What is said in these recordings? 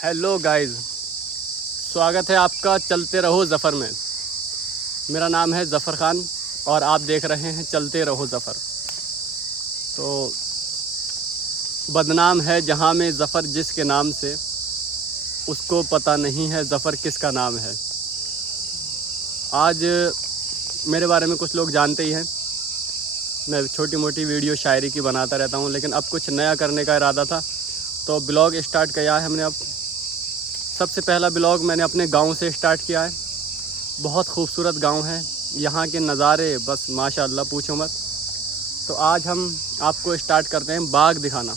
Hello guys, स्वागत है आपका चलते रहो ज़फ़र में। मेरा नाम है ज़फ़र ख़ान और आप देख रहे हैं चलते रहो ज़फ़र। तो बदनाम है जहां में ज़फ़र जिसके नाम से, उसको पता नहीं है ज़फ़र किसका नाम है। आज मेरे बारे में कुछ लोग जानते ही हैं, मैं छोटी मोटी वीडियो शायरी की बनाता रहता हूं, लेकिन अब कुछ नया करने का इरादा था तो ब्लॉग स्टार्ट किया है हमने। अब सबसे पहला ब्लॉग मैंने अपने गांव से स्टार्ट किया है। बहुत खूबसूरत गांव है, यहाँ के नज़ारे बस माशाल्लाह पूछो मत। तो आज हम आपको स्टार्ट करते हैं बाग दिखाना,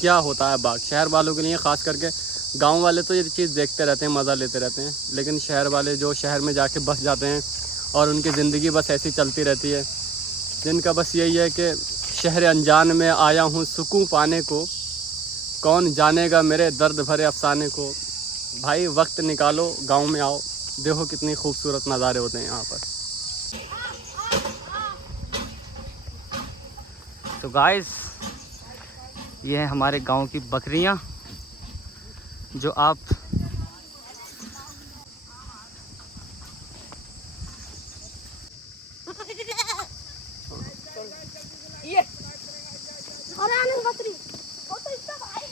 क्या होता है बाग। शहर वालों के लिए ख़ास करके, गांव वाले तो ये चीज़ देखते रहते हैं, मज़ा लेते रहते हैं, लेकिन शहर वाले जो शहर में जाके बस जाते हैं और उनकी ज़िंदगी बस ऐसी चलती रहती है, जिनका बस यही है कि शहर अनजान में आया हूँ सुकून पाने को, कौन जानेगा मेरे दर्द भरे अफसाने को। भाई वक्त निकालो, गांव में आओ, देखो कितनी खूबसूरत नज़ारे होते हैं यहाँ पर। तो गाइस, ये है हमारे गांव की बकरियां जो आप बकरी भाई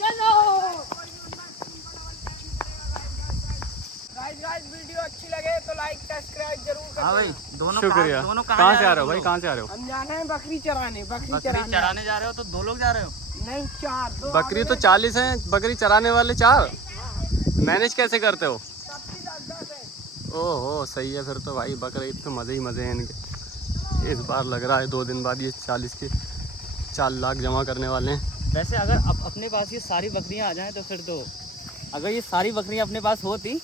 चलो। गाइस वीडियो अच्छी लगे तो लाइक सब्सक्राइब जरूर करना। हाँ भाई, दोनों शुक्रिया। दोनों कहाँ से आ रहे हो भाई, कहाँ से आ रहे हो? हम जाना है बकरी चराने। बकरी चराने जा रहे हो? तो 2 लोग जा रहे हो? नहीं, 4 2 बकरी तो 40 हैं, बकरी चराने वाले 4। मैनेज कैसे करते हो? ओहो सही है फिर तो भाई, बकरीद तो मज़े ही मज़े हैं इनके। इस बार लग रहा है 2 दिन बाद ये 40 के 4 लाख जमा करने वाले हैं। वैसे अगर अपने पास ये सारी बकरियां आ जाएं तो फिर तो, अगर ये सारी बकरियां अपने पास होती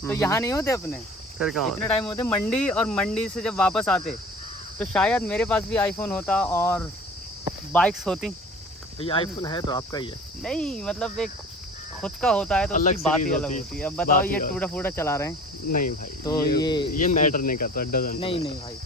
तो यहाँ नहीं होते अपने। फिर कहाँ इतने टाइम होते मंडी, और मंडी से जब वापस आते तो शायद मेरे पास भी आईफोन होता और बाइक्स होती। तो ये आईफोन है तो आपका ही है? नहीं, मतलब एक खुद का होता है तो अलग उसकी बात ही सीरीज अलग होती है। होती है। अब बताओ, बात ही ये अलग। टूटा फूटा चला रहे हैं। नहीं भाई, तो ये मैटर नहीं करता, डजंट। नहीं भाई,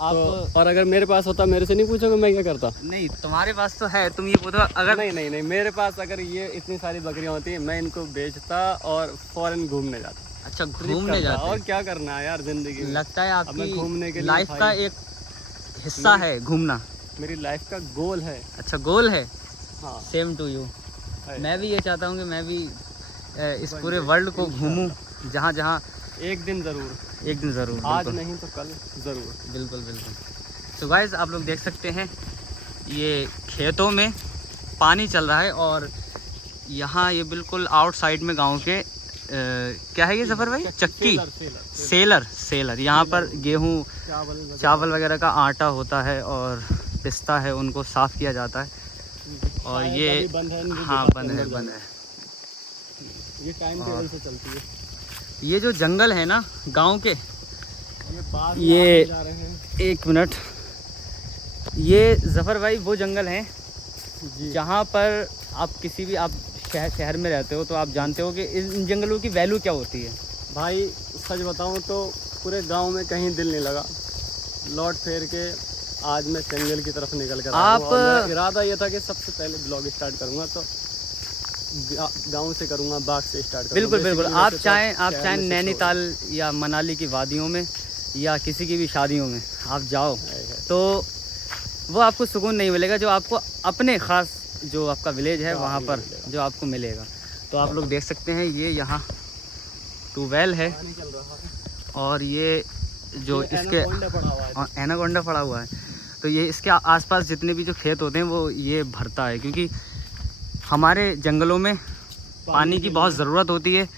आप तो, और अगर मेरे पास होता मेरे से नहीं पूछोगे मैं क्या करता? नहीं, तुम्हारे पास तो है, तुम ये पूछो। अगर नहीं, मेरे पास अगर ये इतनी सारी बकरियां होती है, मैं इनको बेचता और फॉरेन घूमने जाता। अच्छा, ट्रिप घूमने करता। जाते और क्या करना है यार जिंदगी में? लगता है अब मैं घूमने के आपकी लिए लाइफ भाई- का एक हिस्सा है घूमना। मेरी लाइफ का गोल है। अच्छा, गोल है। हाँ, सेम टू यू। है। मैं भी ये चाहता हूँ कि मैं भी इस बन पूरे जाए, वर्ल्ड को घूमूं, जहाँ जहाँ एक दिन ज़रूर, एक दिन ज़रूर। आज बिल्कुल नहीं तो कल ज़रूर। बिल्कुल। तो गाइस, आप लोग देख सकते हैं ये खेतों में पानी चल रहा है, और यहाँ ये बिल्कुल आउटसाइड में गांव के क्या है ये ज़फ़र भाई? चक्की, सेलर। यहाँ पर गेहूँ, चावल वगैरह का आटा होता है और पिस्ता है, उनको साफ़ किया जाता है। और ये बंद है, इनकी हाँ, दुकान बंद अंदर है। ये टाइम टेबल से चलती है। ये जो जंगल है ना गांव के, ये बाग ये जा रहे हैं 1 मिनट, ये ज़फ़र भाई वो जंगल हैं जी। जहाँ पर आप किसी भी, आप शहर में रहते हो तो आप जानते हो कि इन जंगलों की वैल्यू क्या होती है। भाई सच बताऊं तो पूरे गांव में कहीं दिल नहीं लगा। लौट फेर के आज मैं जंगल की तरफ निकल कर आया हूं, और मेरा इरादा ये था कि सबसे पहले ब्लॉग स्टार्ट करूंगा तो गांव से करूंगा, बाग से स्टार्ट करूंगा। बिल्कुल। आप चाहें नैनीताल या मनाली की वादियों में या किसी की भी शादियों में आप जाओ तो वो आपको सुकून नहीं मिलेगा जो आपको अपने ख़ास जो आपका विलेज है वहाँ पर जो आपको मिलेगा। तो आप लोग देख सकते हैं, ये यहाँ ट्यूबवेल है, और ये जो इसके एनाकोंडा पड़ा हुआ है, तो ये इसके आसपास जितने भी जो खेत होते हैं वो ये भरता है, क्योंकि हमारे जंगलों में पानी की बहुत ज़रूरत होती है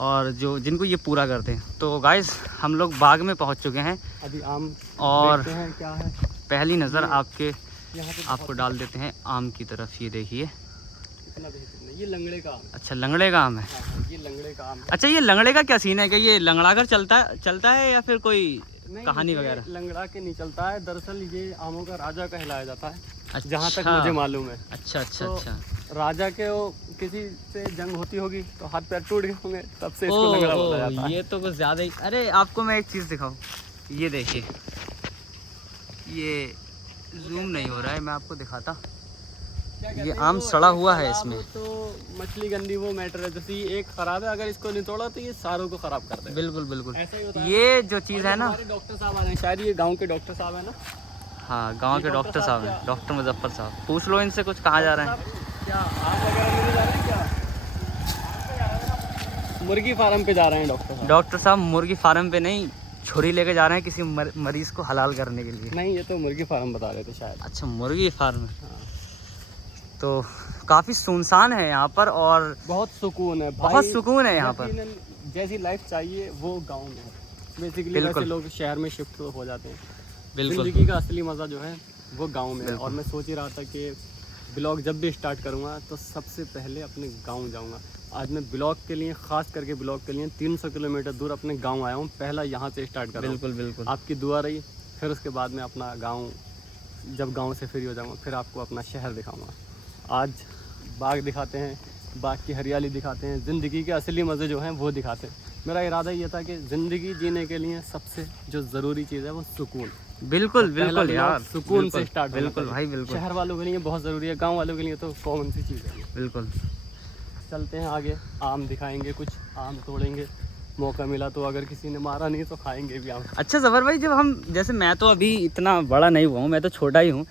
और जिनको ये पूरा करते हैं। तो गाइस, हम लोग बाग में पहुंच चुके हैं अभी आम और देखते हैं क्या है। पहली नज़र आपको डाल देते हैं आम की तरफ। ये देखिए, इतना बेहतरीन है। ये लंगड़े का आम है। अच्छा, लंगड़े का आम है। हाँ, ये लंगड़े का आम है। अच्छा, ये लंगड़े का क्या सीन है? क्या ये लंगड़ा कर चलता है या फिर कोई नहीं, कहानी ये वगैरह? लंगड़ा के नहीं चलता है, दरअसल ये आमों का राजा कहलाया जाता है, अच्छा, जहाँ तक मुझे मालूम है। अच्छा। तो राजा के वो किसी से जंग होती होगी तो हाथ पैर टूट गए होंगे, तब से इसको लंगड़ा बोला जाता है। ये तो कुछ ज़्यादा ही। अरे आपको मैं एक चीज़ दिखाऊं, ये देखिए, ये जूम नहीं हो रहा है, मैं आपको दिखाता। ये आम सड़ा हुआ है इसमें। तो मछली गंदी वो मैटर है, जैसे ये एक खराब है, अगर इसको नहीं तोड़ा तो ये सारों को खराब कर देगा। बिल्कुल बिल्कुल। ऐसा ही होता है। ये जो चीज़ है ना, हमारे डॉक्टर साहब आ रहे हैं, शायद ये गांव के डॉक्टर साहब है ना। हाँ गांव के डॉक्टर साहब हैं, डॉक्टर मुजफ्फर साहब। पूछ लो इनसे कुछ, कहाँ जा रहे हैं। क्या आम वगैरह लेने जा रहे हैं क्या? मुर्गी फार्म पे जा रहे हैं डॉक्टर साहब। डॉक्टर साहब मुर्गी फार्म पे नहीं, छुरी लेके जा रहे हैं किसी मरीज को हलाल करने के लिए। नहीं, ये तो मुर्गी फार्म बता रहे थे शायद। अच्छा मुर्गी फार्म। हाँ। तो काफ़ी सुनसान है यहाँ पर और बहुत सुकून है भाई, बहुत सुकून है यहाँ पर। यकीनन जैसी लाइफ चाहिए वो गांव में है। बेसिकली बिल्कुल। वैसे लोग शहर में शिफ्ट हो जाते हैं। बिल्कुल जिंदगी का असली मज़ा जो है वो गांव में है। और मैं सोच ही रहा था कि ब्लॉग जब भी स्टार्ट करूँगा तो सबसे पहले अपने गांव जाऊँगा। आज मैं ब्लॉग के लिए, ख़ास करके ब्लॉग के लिए 300 किलोमीटर दूर अपने गांव आया हूँ। पहला यहाँ से स्टार्ट कर रहा हूँ। बिल्कुल बिल्कुल। आपकी दुआ रही, फिर उसके बाद में अपना गांव, जब गांव से फ्री हो जाऊँगा फिर आपको अपना शहर दिखाऊँगा। आज बाग दिखाते हैं, बाग की हरियाली दिखाते हैं, ज़िंदगी के असली मज़े जो हैं वो दिखाते हैं। मेरा इरादा ये था कि ज़िंदगी जीने के लिए सबसे जो ज़रूरी चीज़ है वो सुकून। बिल्कुल पहला बिल्कुल यार, सुकून से स्टार्ट होना बिल्कुल चाहिए। भाई बिल्कुल। शहर वालों के लिए बहुत ज़रूरी है, गांव वालों के लिए तो कॉमन सी चीज़ है। बिल्कुल चलते हैं आगे, आम दिखाएंगे, कुछ आम तोड़ेंगे, मौका मिला तो, अगर किसी ने मारा नहीं तो खाएंगे भी आम। अच्छा ज़फ़र भाई, जब हम, जैसे मैं तो अभी इतना बड़ा नहीं हुआ हूँ, मैं तो छोटा ही हूँ,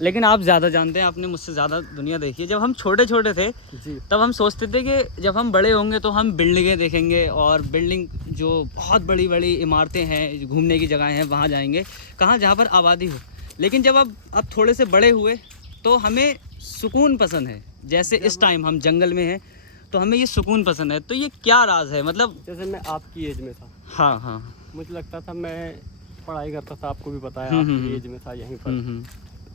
लेकिन आप ज़्यादा जानते हैं, आपने मुझसे ज़्यादा दुनिया देखी है। जब हम छोटे छोटे थे जी, तब हम सोचते थे कि जब हम बड़े होंगे तो हम बिल्डिंगें देखेंगे, और बिल्डिंग जो बहुत बड़ी बड़ी इमारतें हैं, घूमने की जगह हैं, वहाँ जाएंगे, कहाँ जहाँ पर आबादी हो। लेकिन जब अब थोड़े से बड़े हुए तो हमें सुकून पसंद है। जैसे इस टाइम हम जंगल में हैं तो हमें ये सुकून पसंद है। तो ये क्या राज है, मतलब? जैसे मैं आपकी एज में था, हाँ हाँ। मुझे लगता था, मैं पढ़ाई करता था, आपको भी पता है, हम्म, आपकी एज में था यहीं पर। हम्म।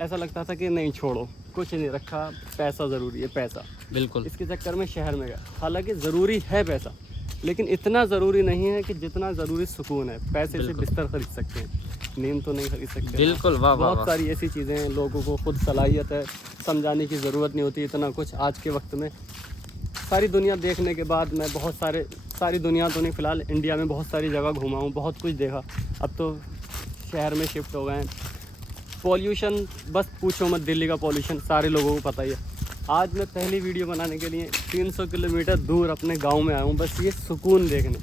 ऐसा लगता था कि नहीं छोड़ो, कुछ नहीं रखा, पैसा ज़रूरी है, पैसा। बिल्कुल इसके चक्कर में शहर में गया। हालांकि ज़रूरी है पैसा, लेकिन इतना ज़रूरी नहीं है कि जितना ज़रूरी सुकून है। पैसे से बिस्तर खरीद सकते हैं, नींद तो नहीं खरीद सकते। बिल्कुल, वाह वाह बहुत वाह। सारी ऐसी चीज़ें हैं, लोगों को खुद सलाहियत है, समझाने की ज़रूरत नहीं होती इतना कुछ आज के वक्त में। सारी दुनिया देखने के बाद मैं सारी दुनिया तो नहीं, फ़िलहाल इंडिया में बहुत सारी जगह घूमा हूँ, बहुत कुछ देखा। अब तो शहर में शिफ्ट हो गए हैं। पॉल्यूशन बस पूछो मत, दिल्ली का पॉल्यूशन सारे लोगों को पता ही है। आज मैं पहली वीडियो बनाने के लिए 300 किलोमीटर दूर अपने गांव में आया हूँ, बस ये सुकून देखने।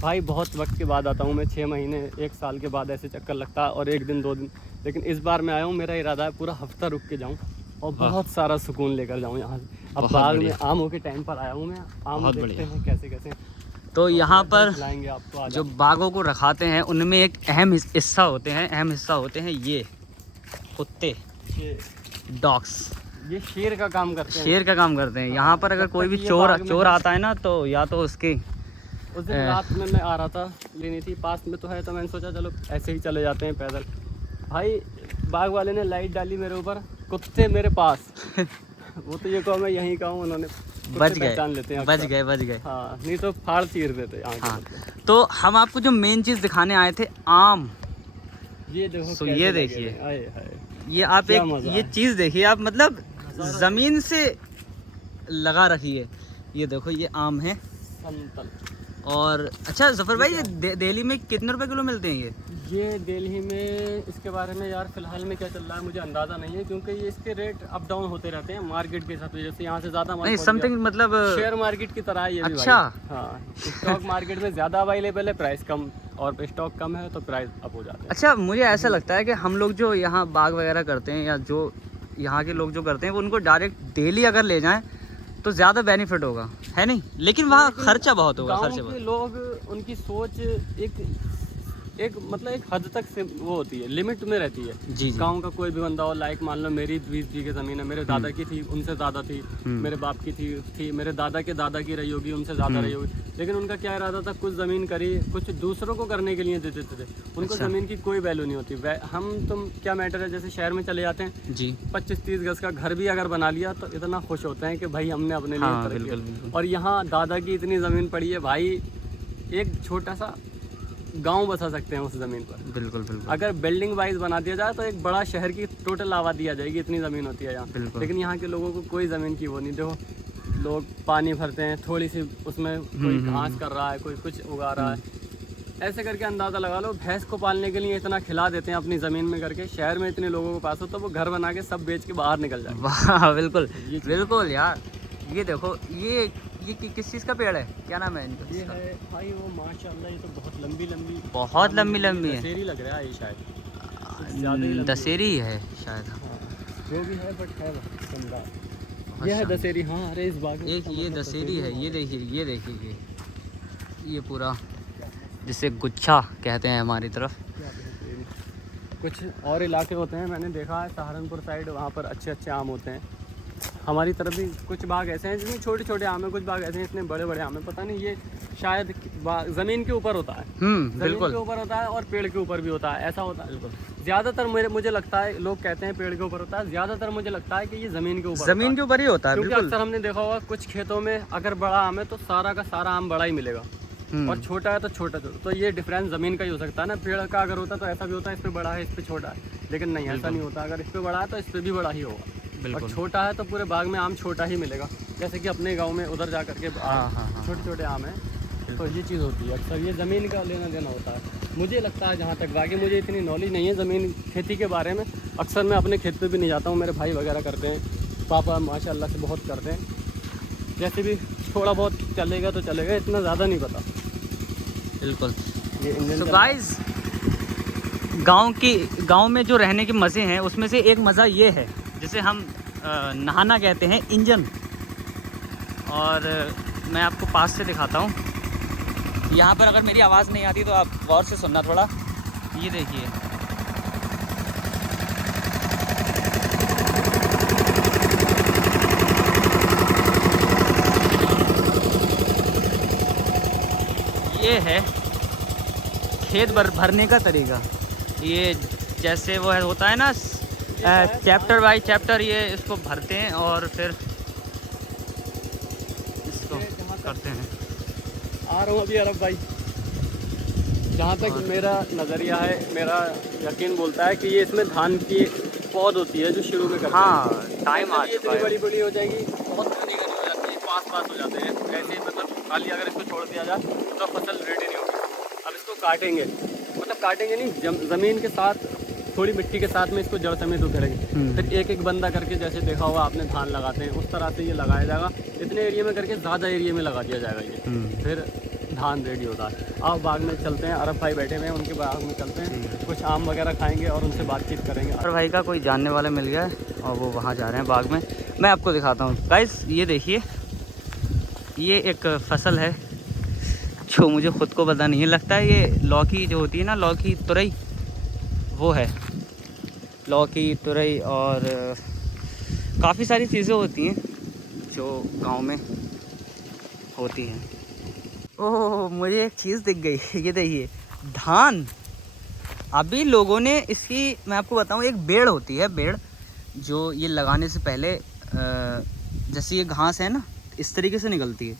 भाई बहुत वक्त के बाद आता हूँ मैं, 6 महीने 1 साल के बाद ऐसे चक्कर लगता है, और 1 दिन 2 दिन। लेकिन इस बार मैं आया हूँ, मेरा इरादा है पूरा हफ्ता रुक के जाऊँ और बहुत सारा सुकून लेकर जाऊँ यहाँ से। अब बहुत बाग में बढ़िया। आमों के टाइम पर आया हूँ मैं, आम बहुत देखते बढ़िया। हैं कैसे कैसे। तो यहाँ पर लाएंगे आपको आज। जो बागों को रखाते हैं उनमें एक अहम हिस्सा होते हैं ये कुत्ते, डॉग्स, ये शेर का काम करते हैं। शेर का काम करते हैं। यहाँ पर अगर जब कोई तक भी ये चोर बाग में आता है ना, तो या तो उसकी उस दिन रात में मैं आ रहा था, लेनी थी, पास में तो है, तो मैंने सोचा चलो ऐसे ही चले जाते हैं पैदल। भाई बाग वाले ने लाइट डाली मेरे ऊपर, कुत्ते मेरे पास। वो तो ये कहो मैं यहीं का हूँ, उन्होंने बच पहचान लेते हैं बच अक्सर। गए। हाँ, नहीं तो फाड़ चीर देते आँखें। हाँ, तो हम आपको जो मेन चीज़ दिखाने आए थे, आम। ये देखो, सो कैसे ये लगे देखिए। हैं। आए हाय। ये आप क्या एक मज़ा ये है। चीज़ देखिए आप, मतलब ज़मीन से लगा रखी है। ये देखो, ये आम है। समतल। और अच्छा ज़फ़र भाई, ये दिल्ली में कितने रुपए किलो मिलते हैं ये दिल्ली में, इसके बारे में यार फिलहाल में क्या चल रहा है मुझे अंदाज़ा नहीं है, क्योंकि ये इसके रेट अप डाउन होते रहते हैं मार्केट के हिसाब से। जैसे यहाँ से ज़्यादा नहीं, समथिंग मतलब शेयर मार्केट की तरह ये भी अच्छा। भाई। हाँ, स्टॉक मार्केट में ज़्यादा अवेलेबल है, प्राइस कम, और स्टॉक कम है तो प्राइस अप हो जाता है। अच्छा, मुझे ऐसा लगता है कि हम लोग जो यहाँ बाग वगैरह करते हैं, या जो यहाँ के लोग जो करते हैं, वो उनको डायरेक्ट दिल्ली अगर ले जाएं तो ज़्यादा बेनिफिट होगा, है नहीं? लेकिन वहाँ खर्चा बहुत होगा। गाँव के लोग, उनकी सोच एक मतलब एक हद तक से वो होती है, लिमिट में रहती है। जी। गांव का कोई भी बंदा हो, लाइक मान लो मेरी 20 बीघे ज़मीन है, मेरे दादा की थी, उनसे ज़्यादा थी, मेरे बाप की थी, मेरे दादा के दादा की रही होगी, उनसे ज़्यादा रही होगी। लेकिन उनका क्या इरादा था, कुछ ज़मीन करी, कुछ दूसरों को करने के लिए देते थे। उनको अच्छा। ज़मीन की कोई वैल्यू नहीं होती। हम तुम क्या मैटर है, जैसे शहर में चले जाते हैं, जी 25-30 गज का घर भी अगर बना लिया तो इतना खुश होते हैं कि भाई हमने अपने लिए हाँ, तरक्की बिल्कुल, की। बिल्कुल। और यहाँ दादा की इतनी ज़मीन पड़ी है भाई, एक छोटा सा गांव बसा सकते हैं उस ज़मीन पर। बिल्कुल। अगर बिल्डिंग वाइज बना दिया जाए तो एक बड़ा शहर की टोटल आबादी आ जाएगी, इतनी ज़मीन होती है यहाँ। बिल्कुल। लेकिन यहाँ के लोगों को कोई ज़मीन की वो नहीं। देखो, लोग पानी भरते हैं, थोड़ी सी उसमें कोई घास कर रहा है, कोई कुछ उगा रहा है, ऐसे करके अंदाज़ा लगा लो, भैंस को पालने के लिए इतना खिला देते हैं अपनी ज़मीन में करके, शहर में इतने लोगों के पास हो तो वो घर बना के सब बेच के बाहर निकल जाए। वाह बिल्कुल बिल्कुल यार। ये देखो ये किस चीज़ का पेड़ है, क्या नाम है इनका? ये है भाई वो माशाल्लाह, ये तो बहुत लंबी बहुत लंबी लंबी है, दशहरी लग रहा है ये शायद, दशहरी है शायद। हाँ, जो भी है बट है शानदार। ये है दशहरी। हाँ अरे इस बाग में एक ये दशहरी है, ये देखिए ये पूरा जिसे गुच्छा कहते हैं हमारी तरफ। कुछ और इलाके होते हैं, मैंने देखा है सहारनपुर साइड, वहाँ पर अच्छे अच्छे आम होते हैं। हमारी तरफ भी कुछ बाग ऐसे हैं जिसमें छोटे छोटे आम हैं, कुछ बाग ऐसे हैं इतने बड़े बड़े आम हैं, पता नहीं ये शायद ज़मीन के ऊपर होता है। ज़मीन बिल्कुल के ऊपर होता है और पेड़ के ऊपर भी होता है, ऐसा होता है। ज़्यादातर मुझे लगता है, लोग कहते हैं पेड़ के ऊपर होता है, ज़्यादातर मुझे लगता है कि ये ज़मीन के ऊपर ही होता है। क्योंकि अक्सर हमने देखा होगा कुछ खेतों में अगर बड़ा आम है तो सारा का सारा आम बड़ा ही मिलेगा, और छोटा है तो छोटा। तो ये डिफरेंस ज़मीन का ही हो सकता है ना। पेड़ का अगर होता तो ऐसा भी होता है इस पे बड़ा है इस पे छोटा है, लेकिन नहीं ऐसा नहीं होता। अगर इस पे बड़ा है तो इस पे भी बड़ा ही होगा, और छोटा है तो पूरे बाग में आम छोटा ही मिलेगा। जैसे कि अपने गांव में उधर जा करके छोटे छोटे आम हैं, तो ये चीज़ होती है अक्सर, ये ज़मीन का लेना देना होता है मुझे लगता है जहाँ तक। बाकी मुझे इतनी नॉलेज नहीं है ज़मीन खेती के बारे में, अक्सर मैं अपने खेत पे भी नहीं जाता हूँ, मेरे भाई वगैरह करते हैं, पापा माशाल्लाह से बहुत करते हैं। जैसे भी थोड़ा बहुत चलेगा तो चलेगा, इतना ज़्यादा नहीं पता। बिल्कुल। ये तो गाइस गांव में जो रहने के मज़े हैं उसमें से एक मज़ा ये है जिसे हम नहाना कहते हैं, इंजन। और मैं आपको पास से दिखाता हूँ। यहाँ पर अगर मेरी आवाज़ नहीं आती तो आप गौर से सुनना थोड़ा। ये देखिए ये है खेत भरने का तरीका। ये जैसे वो होता है ना चैप्टर बाय चैप्टर, ये इसको भरते हैं और फिर इसको करते हैं। आ रहा हूँ अभी अरब भाई, जहाँ तक मेरा नज़रिया है, मेरा यकीन बोलता है कि ये इसमें धान की पौध होती है जो शुरू में करते हैं। हाँ टाइम आ चुका है। बड़ी बड़ी हो जाएगी, बहुत घनी घनी हो जाती है, पास हो जाते हैं ऐसे ही, मतलब खाली अगर इसको छोड़ दिया जाए तो फसल रेडी नहीं होगी। अब इसको काटेंगे, मतलब काटेंगे नहीं, ज़मीन के साथ थोड़ी मिट्टी के साथ में इसको जड़ समेत उखेड़ेंगे। फिर एक एक बंदा करके, जैसे देखा होगा आपने धान लगाते हैं उस तरह से ये लगाया जाएगा, इतने एरिया में करके ज़्यादा एरिया में लगा दिया जाएगा ये, फिर धान रेडी होता है। आप बाग में चलते हैं, अरब भाई बैठे हुए हैं, उनके बाग में चलते हैं, कुछ आम वगैरह खाएंगे और उनसे बातचीत करेंगे। अरब भाई का कोई जानने वाला मिल गया है और वो वहाँ जा रहे हैं बाग में। मैं आपको दिखाता हूँ गाइस, ये देखिए ये एक फसल है जो मुझे ख़ुद को पता नहीं है, लगता है ये लौकी जो होती है ना, लौकी तुरई, वो है लौकी तुरई। और काफ़ी सारी चीज़ें होती हैं जो गांव में होती हैं। ओह मुझे एक चीज़ दिख गई, ये देखिए धान। अभी लोगों ने इसकी, मैं आपको बताऊं, एक बेड़ होती है, बेड़ जो ये लगाने से पहले जैसे ये घास है ना इस तरीके से निकलती है,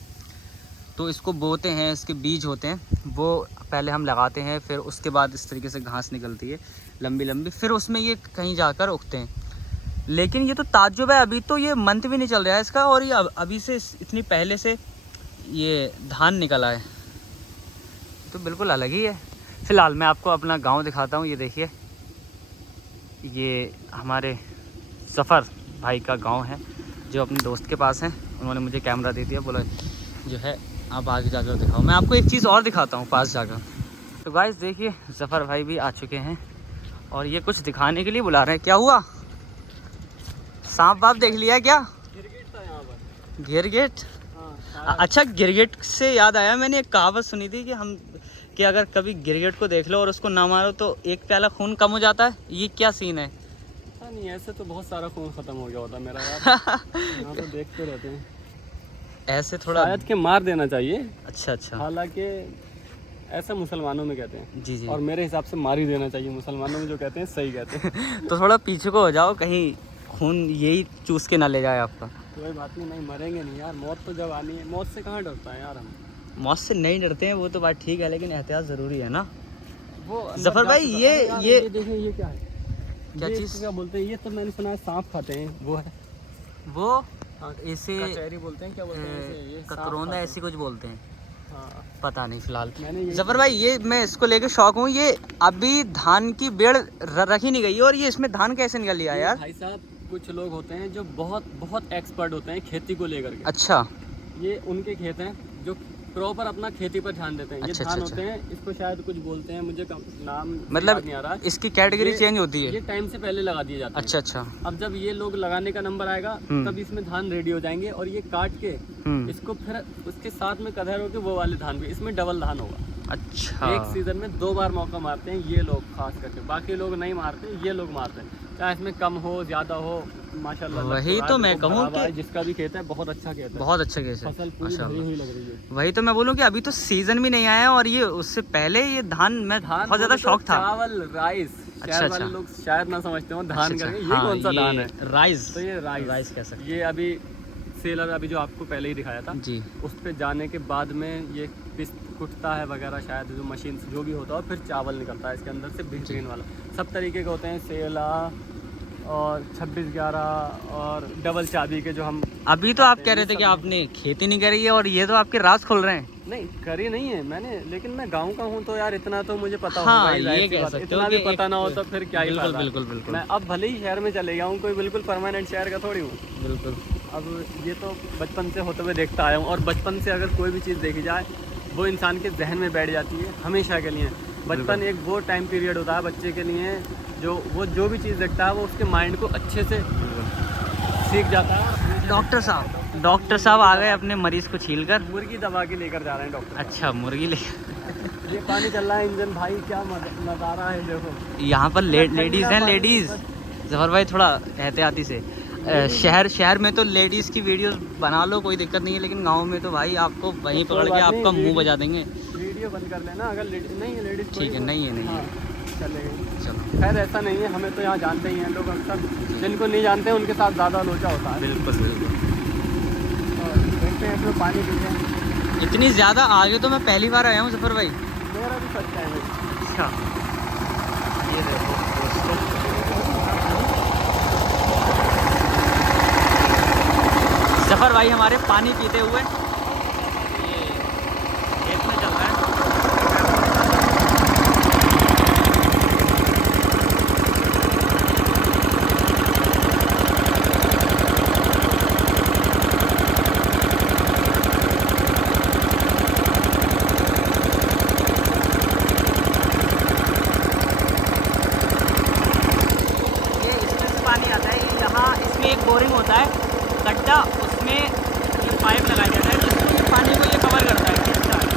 तो इसको बोते हैं, इसके बीज होते हैं वो पहले हम लगाते हैं, फिर उसके बाद इस तरीके से घास निकलती है लंबी लंबी, फिर उसमें ये कहीं जाकर उगते हैं। लेकिन ये तो ताज्जुब है, अभी तो ये मंथ भी नहीं चल रहा है इसका, और ये अभी से इतनी पहले से ये धान निकला है, तो बिल्कुल अलग ही है। फ़िलहाल मैं आपको अपना गांव दिखाता हूँ। ये देखिए ये हमारे ज़फ़र भाई का गांव है जो अपने दोस्त के पास है, उन्होंने मुझे कैमरा दे दिया, बोला जो है आप आगे जाकर दिखाओ। मैं आपको एक चीज़ और दिखाता हूँ पास जाकर। तो गाइस देखिए ज़फ़र भाई भी आ चुके हैं और ये कुछ दिखाने के लिए बुला रहे हैं। क्या हुआ, सांप वाप देख लिया क्या? गिरगिट था यहाँ पर। गिरगिट? हाँ, अच्छा गिरगिट से याद आया, मैंने एक कहावत सुनी थी कि अगर कभी गिरगिट को देख लो और उसको ना मारो तो एक प्याला खून कम हो जाता है। ये क्या सीन है? नहीं ऐसे तो बहुत सारा खून ख़त्म हो गया होता मेरा यार। यहाँ तो देखते रहते हैं, ऐसे थोड़ा शायद के मार देना चाहिए। अच्छा हालांकि ऐसा मुसलमानों में कहते हैं जी और मेरे हिसाब से मार ही देना चाहिए। मुसलमानों में जो कहते हैं सही कहते हैं। तो थोड़ा पीछे को हो जाओ, कहीं खून यही चूस के ना ले जाए आपका। कोई बात नहीं, मरेंगे नहीं यार, मौत तो जब आनी है। मौत से कहाँ डरता है यार हम? मौत से नहीं डरते हैं, वो तो बात ठीक है, लेकिन एहतियात ज़रूरी है ना। वो ज़फ़र भाई ये देखिए ये क्या है, क्या चीज़ क्या बोलते हैं? ये तो मैंने सुना है सांप खाते हैं, वो है वो हाँ, इसे कचहरी बोलते हैं, क्या बोलते हैं इसे? ये सांप कतरौंदा खाते ऐसी कुछ बोलते हैं। हाँ पता नहीं फिलहाल। मैंने ये जफर भाई ये मैं इसको लेके शौक हूँ, ये अभी धान की बेड़ रखी नहीं गई है और ये इसमें धान कैसे निकल लिया यार? भाई साहब कुछ लोग होते हैं जो बहुत बहुत एक्सपर्ट होते हैं खेती को लेकर के। अच्छा ये उनके खेत हैं जो प्रॉपर अपना खेती पर ध्यान देते हैं। ये अच्छा, धान अच्छा, होते हैं, इसको शायद कुछ बोलते हैं, मुझे नाम मतलब याद नहीं आ रहा है। इसकी कैटेगरी ये- चेंज होती ये है? टाइम से पहले लगा दिए जाते हैं। अच्छा अच्छा। अब जब ये लोग लगाने का नंबर आएगा तब इसमें धान रेडी हो जाएंगे और ये काट के इसको फिर उसके साथ में कदर होके वो वाले धान भी, इसमें डबल धान होगा। अच्छा एक सीजन में 2 बार मौका मारते हैं ये लोग खास करके, बाकी लोग नहीं मारते, ये लोग मारते हैं। चाहे इसमें कम हो ज्यादा हो, माशाल्लाह। वही तो मैं कहूँ कि जिसका भी खेत है बहुत अच्छा खेत है, बहुत अच्छा केस है, फसल पूरी भरी हुई लग रही है। वही तो मैं बोलूँ कि अभी तो सीजन भी नहीं आया है और ये उससे पहले ये धान में धान बहुत ज्यादा बोले तो शौक था। चावल राइस, अच्छा, शहर वाले अच्छा। लोग शायद ना समझते हो धान अच्छा, करके, अच्छा। ये कौन सा हाँ, धान है? राइस। तो ये राइस कह सकते ये अभी सेलर अभी जो आपको पहले ही दिखाया था हैं जी। उस पे जाने के बाद में ये पिस कुटता है वगैरह, शायद जो मशीन से जो भी होता है, फिर चावल निकलता है इसके अंदर से बेहतरीन वाला। सब तरीके के होते हैं, सेला और 2611 और डबल चाबी के जो हम। अभी तो आप कह रहे थे कि आपने खेती नहीं करी है और ये तो आपके राज खोल रहे हैं। नहीं करी नहीं है मैंने, लेकिन मैं गांव का हूँ तो यार इतना तो मुझे पता हाँ, होगा ही, जाहिर ये सी कह बात है। सकते हो इतना भी कि पता ना हो एक- तो फिर क्या ही बिल्कुल फायदा। बिल्कुल बिल्कुल मैं अब भले ही शहर में चले गया हूँ, कोई बिल्कुल परमानेंट शहर का थोड़ी हूँ। बिल्कुल। अब ये तो बचपन से होते हुए देखता आया हूँ, और बचपन से अगर कोई भी चीज़ देखी जाए वो इंसान के जहन में बैठ जाती है हमेशा के लिए। बचपन एक वो टाइम पीरियड होता है बच्चे के लिए जो वो जो भी चीज़ देखता है वो उसके माइंड को अच्छे से सीख जाता है। डॉक्टर साहब आ गए अपने मरीज को छील कर। मुर्गी दबा के लेकर जा रहे हैं डॉक्टर। अच्छा मुर्गी ले। ये पानी चल रहा है इंजन, भाई क्या नज़ारा है देखो। यहाँ पर लेडीज हैं, लेडीज। जफर भाई थोड़ा एहतियाती से। शहर में तो लेडीज़ की वीडियोस बना लो, कोई दिक्कत नहीं है, लेकिन गांव में तो भाई आपको वहीं तो पकड़ के बात नहीं, आपका मुंह बजा देंगे। वीडियो बंद कर लेना अगर नहीं है लेडीज़। ठीक है, नहीं है, नहीं है। हाँ चलेगा। चलो खैर ऐसा नहीं है, हमें तो यहाँ जानते ही हैं लोग, अक्सर जिनको नहीं जानते हैं उनके साथ ज़्यादा लोचा होता है। बिल्कुल बिल्कुल। और देखते हैं इसमें पानी पीते हैं। इतनी ज़्यादा आगे तो मैं पहली बार आया हूँ जफर भाई। मेरा भी सच है भाई। अच्छा ये देखो जफर भाई हमारे पानी पीते हुए ये खेत में चल रहा है। ये इसमें से पानी आता है, ये यहाँ इसमें एक बोरिंग होता है गड्ढा, उसमें ये पाइप लगाया जाता है जिससे पानी को ये कवर करता है, खींचता है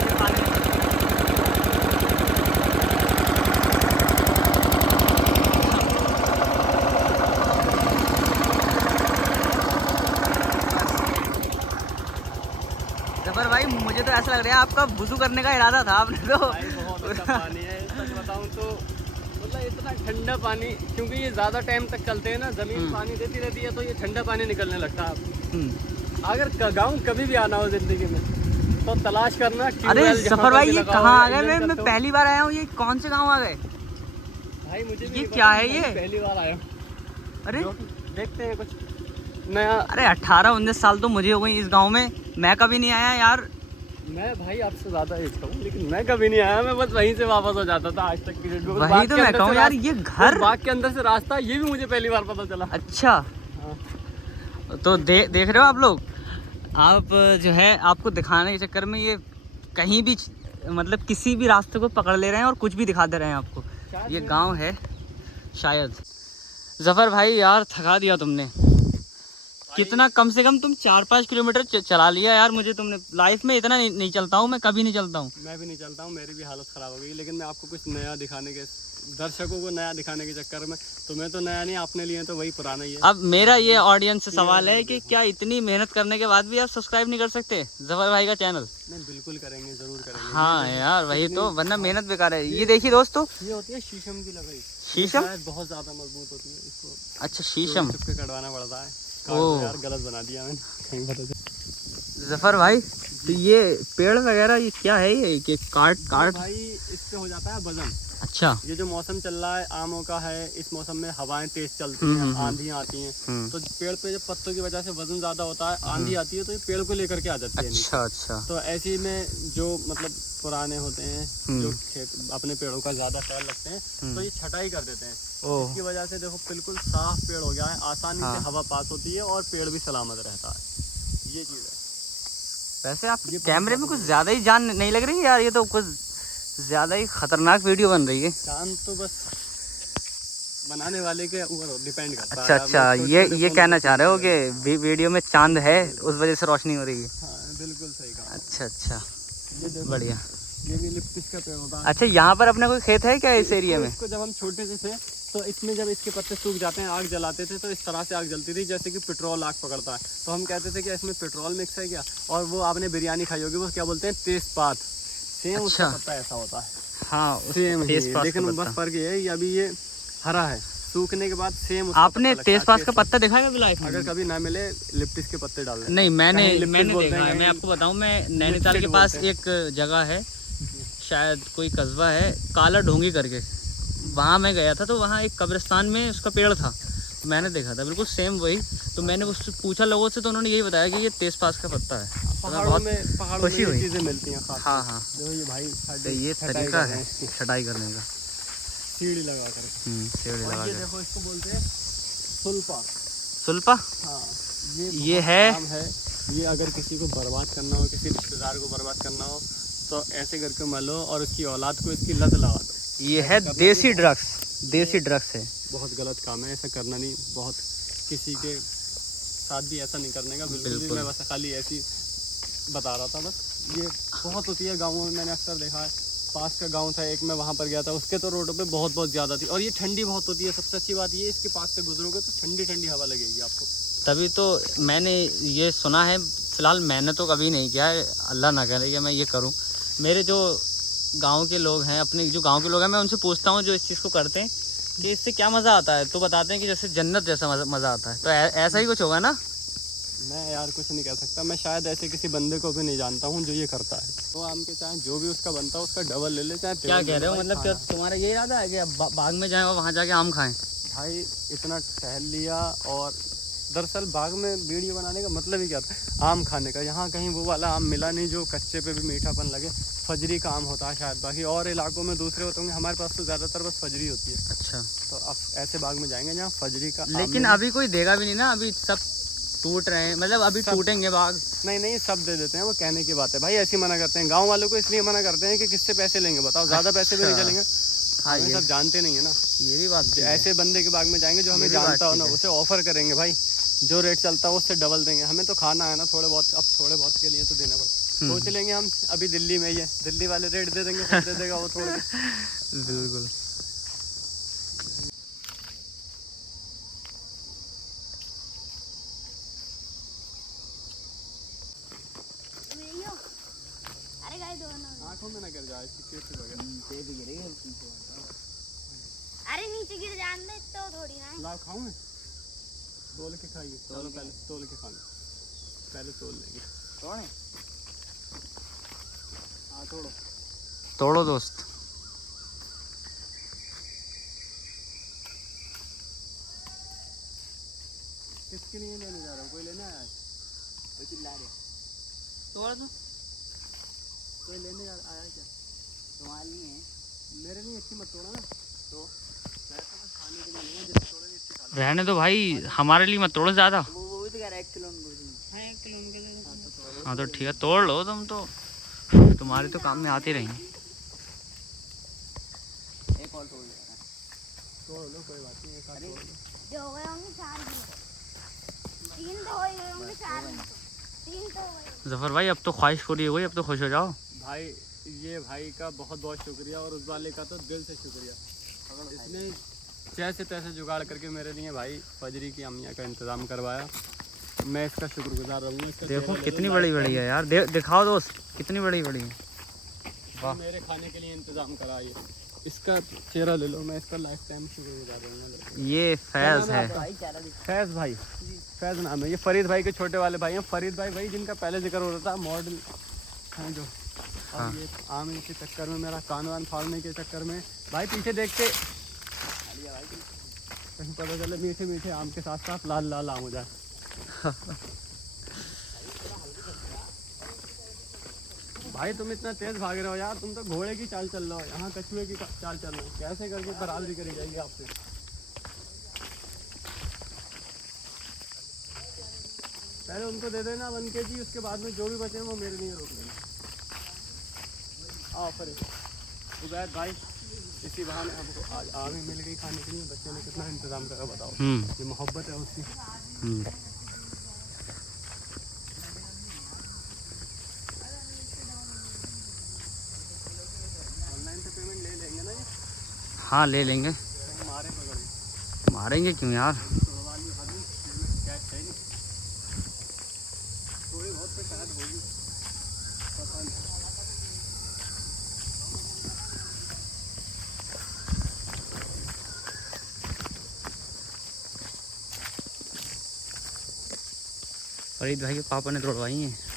ये पानी। जफर भाई मुझे तो ऐसा लग रहा है आपका वुज़ू करने का इरादा था आपने तो। भाई बहुत अच्छा पानी है, सच बताऊं तो मतलब इतना ठंडा पानी, क्योंकि ये ज़्यादा टाइम तक चलते हैं ना, ज़मीन पानी देती रहती है तो ये ठंडा पानी निकलने लगता है। अगर गाँव कभी भी आना हो जिंदगी में तो तलाश करना। अरे ट्यूबवेल जहाँ जफर पर भाई भी ये लगा कहाँ हो, आ गए? इंजन मैं चलते हो। पहली बार आया हूँ, ये कौन से गाँव आ गए? भाई मुझे भी ये नहीं क्या पता, है मैं ये? पहली बार आया हूँ। अरे देखते हैं कुछ नया। अरे 18-19 साल तो मुझे हो गई इस गांव में, मैं कभी नहीं आया यार। मैं भाई आपसे ज़्यादा एज का हूँ, लेकिन मैं कभी नहीं आया, मैं बस वहीं से वापस हो जाता था आज तक की डेट में। वही बाग तो के मैं अंदर कहूँ से यार, रास्ता- ये घर बाग के अंदर से रास्ता, ये भी मुझे पहली बार पता चला। अच्छा हाँ। तो देख रहे हो आप लोग, आप जो है आपको दिखाने के चक्कर में ये कहीं भी मतलब किसी भी रास्ते को पकड़ ले रहे हैं और कुछ भी दिखा दे रहे हैं आपको। शायद ये मैं- गांव है शायद। जफर भाई यार थका दिया तुमने, कितना कम से कम तुम 4-5 किलोमीटर चला लिया यार मुझे तुमने। लाइफ में इतना नहीं चलता हूँ मैं, कभी नहीं चलता हूँ। मैं भी नहीं चलता हूँ, मेरी भी हालत ख़राब हो गई, लेकिन मैं आपको कुछ नया दिखाने के, दर्शकों को नया दिखाने के चक्कर में, तुम्हें तो नया नहीं, आपने लिए तो वही पुराना ही है। अब मेरा ये ऑडियंस से सवाल है कि क्या इतनी मेहनत करने के बाद भी आप सब्सक्राइब नहीं कर सकते जफर भाई का चैनल? नहीं बिल्कुल करेंगे, ज़रूर करेंगे। हाँ यार वही तो, वरना मेहनत बेकार है। ये देखिए दोस्तों, ये होती है शीशम की लकड़ी। शीशम? शायद बहुत ज़्यादा मजबूत होती है, इसको अच्छा शीशम। चुप के कटवाना पड़ता है। ओह। यार गलत बना दिया मैंने, कहीं पता चला। जफर भाई तो ये पेड़ वगैरह ये क्या है, ये कि काट भाई इस पे हो जाता है वजन। अच्छा। ये जो मौसम चल रहा है आमों का है, इस मौसम में हवाएं तेज चलती हैं, आंधियां आती हैं, तो पेड़ पे जब पत्तों की वजह से वजन ज्यादा होता है, आंधी आती है तो ये पेड़ को लेकर के आ जाती है नीचे। अच्छा अच्छा। तो ऐसे ही में जो मतलब पुराने होते हैं, जो खेत अपने पेड़ों का ज्यादा ख्याल रखते हैं, तो ये छटाई कर देते हैं। ओह। इसकी वजह से देखो बिल्कुल साफ पेड़ हो गया है, आसानी से हवा पास होती है और पेड़ भी सलामत रहता है। ये चीज है। वैसे आप कैमरे में कुछ ज्यादा ही जान नहीं लग रही है यार, ये तो कुछ ज्यादा ही खतरनाक वीडियो बन रही है। काम तो बस बनाने वाले के ऊपर डिपेंड करता अच्छा है। अच्छा, ये कहना चाह रहे हो कि वीडियो में चांद है उस वजह से रोशनी हो रही है। हाँ बिल्कुल सही कहा। अच्छा अच्छा, ये देखो, बढ़िया। ये भी लिप्टिस का पेड़ होता है। अच्छा, यहाँ पर अपना कोई खेत है क्या इस एरिया में? इसको जब हम छोटे से थे तो इसमें जब इसके पत्ते सूख जाते हैं, आग जलाते थे तो इस तरह से आग जलती थी जैसे कि पेट्रोल आग पकड़ता है। तो हम कहते थे कि इसमें पेट्रोल मिक्स है क्या। और वो आपने बिरयानी खाई होगी, वो क्या बोलते हैं, तेजपात। सेम उसका पत्ता ऐसा होता है। हाँ, सेम ही, लेकिन बस फर्क ये है, अभी ये हरा है, सूखने के बाद सेम। आपने तेजपात का पत्ता देखा है लाइफ में? अगर कभी ना मिले लिप्टिस के पत्ते डाल दें। नहीं, मैंने बोलते देखा है। हैं, मैं आपको बताऊं, मैं नैनीताल के पास एक जगह है, शायद कोई कस्बा है, काला ढोंगी करके, वहाँ मैं गया था। तो वहाँ एक कब्रिस्तान में उसका पेड़ था, तो मैंने देखा था बिल्कुल सेम वही। तो मैंने उससे पूछा लोगों से, तो उन्होंने यही बताया कि ये तेजपात का पत्ता है। पहाड़ों में खुशी हुई, चीजें मिलती हैं। हाँ हाँ, जो ये भाई तो ये तरीका है छटाई करने का, सीढ़ी लगा कर। सीढ़ी लगा ये कर। देखो, इसको बोलते हैं सुल्पा। सुल्पा? हाँ, ये है काम है। ये अगर किसी को बर्बाद करना हो, किसी रिश्तेदार को बर्बाद करना हो, तो ऐसे करके मलो और उसकी औलाद को इसकी लत लगा दो। ये है देसी ड्रग्स, देसी ड्रग्स है। बहुत गलत काम है, ऐसा करना नहीं। बहुत किसी के साथ भी ऐसा नहीं करने का बिल्कुल भी। मैं बस खाली ऐसी बता रहा था बस। ये बहुत होती है गाँवों में, मैंने अक्सर देखा है। पास का गांव था एक, मैं वहाँ पर गया था, उसके तो रोडों पे बहुत ज़्यादा थी। और ये ठंडी बहुत होती है। सबसे अच्छी बात ये, इसके पास से गुजरोगे तो ठंडी ठंडी हवा लगेगी आपको। तभी तो मैंने ये सुना है। फिलहाल मैंने तो कभी नहीं किया है, अल्लाह ना करे कि मैं ये करूं। मेरे जो गांव के लोग हैं, अपने जो गांव के लोग हैं, मैं उनसे पूछता हूं जो इस चीज़ को करते हैं कि इससे क्या मज़ा आता है, तो बताते हैं कि जैसे जन्नत जैसा मज़ा आता है। तो ऐसा ही कुछ होगा ना? मैं यार कुछ नहीं कह सकता। मैं शायद ऐसे किसी बंदे को भी नहीं जानता हूँ जो ये करता है। तो आम के चाहे जो भी उसका बनता है उसका डबल ले ले, चाहे क्या कह रहे हो? मतलब क्या तुम्हारा ये इरादा है कि अब बाग में जाएं और वहाँ जाके आम खाएं? भाई इतना टहल लिया, और दरअसल बाग में वीडियो बनाने का मतलब ही क्या था, आम खाने का। यहाँ कहीं वो वाला आम मिला नहीं जो कच्चे पे भी मीठापन लगे। फजरी का आम होता है शायद, बाकी और इलाकों में दूसरे होते होंगे, हमारे पास तो ज़्यादातर बस फजरी होती है। अच्छा, तो अब ऐसे बाग में जाएंगे जहाँ फजरी का। लेकिन अभी कोई देगा भी नहीं ना, अभी सब टूट रहे हैं। मतलब अभी टूटेंगे बाग? नहीं, सब दे देते हैं। वो कहने की बात है भाई, ऐसी मना करते हैं। गांव वालों को इसलिए मना करते हैं कि किससे पैसे लेंगे, बताओ। ज़्यादा पैसे भी नहीं चलेंगे। हाँ, हमें सब जानते नहीं है ना। ये भी बात। ऐसे बंदे के बाग में जाएंगे जो हमें जानता हो ना, उसे ऑफर करेंगे भाई, जो रेट चलता है उससे डबल देंगे। हमें तो खाना है ना थोड़े बहुत, अब थोड़े बहुत के लिए तो देना पड़ेगा। सोच लेंगे हम अभी दिल्ली में ही है, दिल्ली वाले रेट दे देंगे, खुद दे देगा वो थोड़े। बिल्कुल। आंखों में ना गिर जाए, अरे नीचे गिर जाने दे तो थोड़ी ना। लाओ खाऊं मैं? तोल के खाइए। चलो पहले तोल के खाना, पहले तोल लेंगे। हाँ तोड़ो तोड़ो दोस्त। किसके लिए लेने जा रहा हूँ? कोई लेने आया है? कोई चिल्ला रहा है? तोड़ दो। कोई लेने आया है क्या? तुम्हारे लिए है, मेरे लिए इतनी मत तोड़ो ना। तो मैं तो बस खाने के लिए नहीं है, जिससे थोड़े इतनी खा लो। रहने दो भाई, हमारे लिए मत तोड़ो ज़्यादा। वो भी तो कह रहा है 1 किलो हाँ 1 किलो उनके लिए। हाँ तो ठीक है, तोड़ लो तुम तो, तुम्हारे तो काम में आती रहेंगी। एक और तोड़ लेना। तोड़ लो, कोई बात नहीं, एक आध तोड़ लो। जो हो गए होंगे 4 किलो। 3 तो हो गए होंगे, 4 नहीं तो 3 तो हो गए। जफर भाई, अब तो ख्वाहिश पूरी हो गई, अब तो खुश हो जाओ। भाई ये भाई का बहुत बहुत शुक्रिया, और उस वाले का तो दिल से शुक्रिया। इसने जैसे तैसे जुगाड़ करके मेरे लिए भाई फजरी की अमिया का इंतज़ाम करवाया। मैं इसका शुक्रगुजार रहूँगा। इसका देखो चेहरा कितनी ले लो, बड़ी लाइक बड़ी है यार, दिखाओ दोस्त, कितनी बड़ी बड़ी है। वाह, मेरे खाने के लिए इंतज़ाम करा। ये इसका चेहरा ले लो, मैं इसका लाइफ टाइम शुक्रगुजार रहूँगा। ये फैज़ है, फैज़ भाई, फैज़ नाम है। ये फरीद भाई के छोटे वाले भाई हैं। फरीद भाई जिनका पहले जिक्र हो रहा था, मॉडल हैं जो और हाँ। ये आम के चक्कर में, मेरा कान वान फाड़ने के चक्कर में भाई पीछे देख के कहीं पता चले मीठे मीठे आम के साथ साथ लाल लाल आम हो जाए। भाई तुम इतना तेज भाग रहे हो यार, तुम तो घोड़े की चाल चल रहे हो, यहाँ कछुए की चाल चल रहे हो, कैसे करके बराबरी करी जाएगी आपसे। पहले उनको दे देना 1 kg, उसके बाद में जो भी बचे वो मेरे लिए रोक लेना। आओ फिर उबैद भाई, इसी बहाने हमको आज आम ही मिल गई खाने के लिए। बच्चे ने कितना इंतजाम करा बताओ, ये मोहब्बत है उसकी। ऑनलाइन से पेमेंट ले लेंगे ना ये? हाँ ले लेंगे, मारे पकड़ मारेंगे क्यों यार। वाली आदमी कैश है नहीं, थोड़ी बहुत तो शायद होगी, पता नहीं। फरीद भाई के पापा ने तोड़वाई हैं।